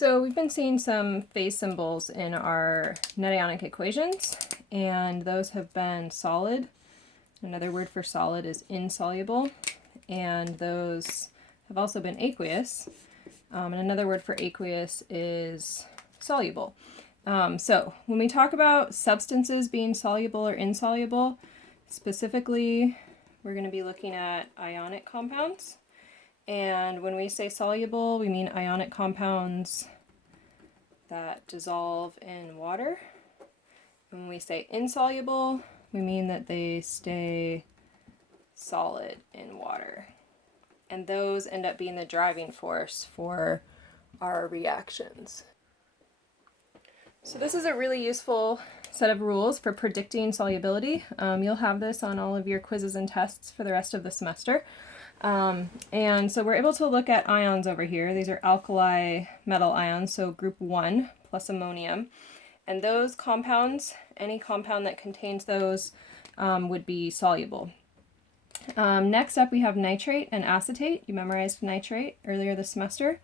So we've been seeing some phase symbols in our net ionic equations, and those have been solid. Another word for solid is insoluble, and those have also been aqueous. And another word for aqueous is soluble. So when we talk about substances being soluble or insoluble, specifically we're going to be looking at ionic compounds. And when we say soluble, we mean ionic compounds that dissolve in water. When we say insoluble, we mean that they stay solid in water. And those end up being the driving force for our reactions. So this is a really useful set of rules for predicting solubility. You'll have this on all of your quizzes and tests for the rest of the semester. And so we're able to look at ions over here. These are alkali metal ions, so group 1 plus ammonium. And those compounds, any compound that contains those, would be soluble. Next up we have nitrate and acetate. You memorized nitrate earlier this semester.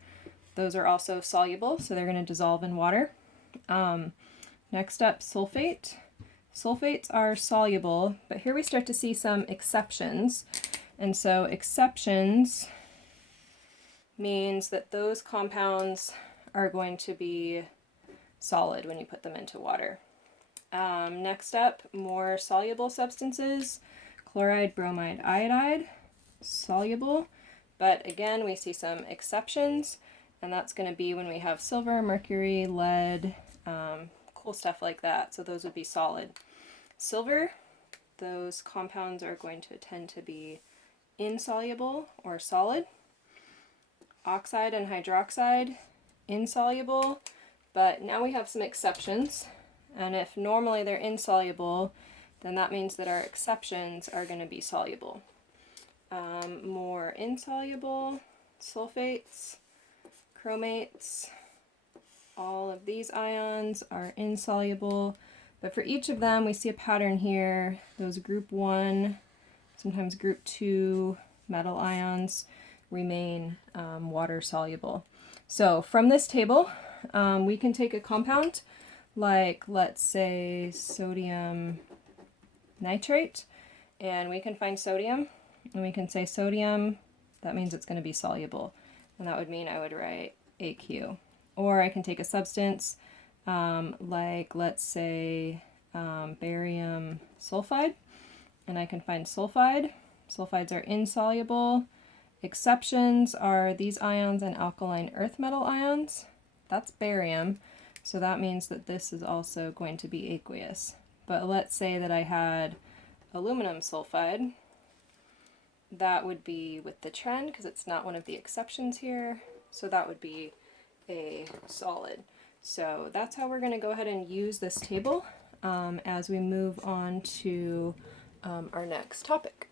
Those are also soluble, so they're going to dissolve in water. Next up, sulfate. Sulfates are soluble, but here we start to see some exceptions. And so exceptions means that those compounds are going to be solid when you put them into water. Next up, more soluble substances. Chloride, bromide, iodide, soluble. But again, we see some exceptions, and that's going to be when we have silver, mercury, lead, cool stuff like that. So those would be solid. Silver, those compounds are going to tend to be insoluble or solid. Oxide and hydroxide, insoluble, but now we have some exceptions, and if normally they're insoluble, then that means that our exceptions are going to be soluble. More insoluble, sulfates, chromates, all of these ions are insoluble, but for each of them we see a pattern here. Those group 1, sometimes group 2 metal ions remain water soluble. So from this table, we can take a compound like, let's say, sodium nitrate, and we can find sodium, and we can say sodium, that means it's going to be soluble, and that would mean I would write AQ. Or I can take a substance like, let's say, barium sulfide, and I can find sulfide. Sulfides are insoluble. Exceptions are these ions and alkaline earth metal ions. That's barium, so that means that this is also going to be aqueous. But let's say that I had aluminum sulfide. That would be with the trend because it's not one of the exceptions here, so that would be a solid. So that's how we're going to go ahead and use this table as we move on to our next topic.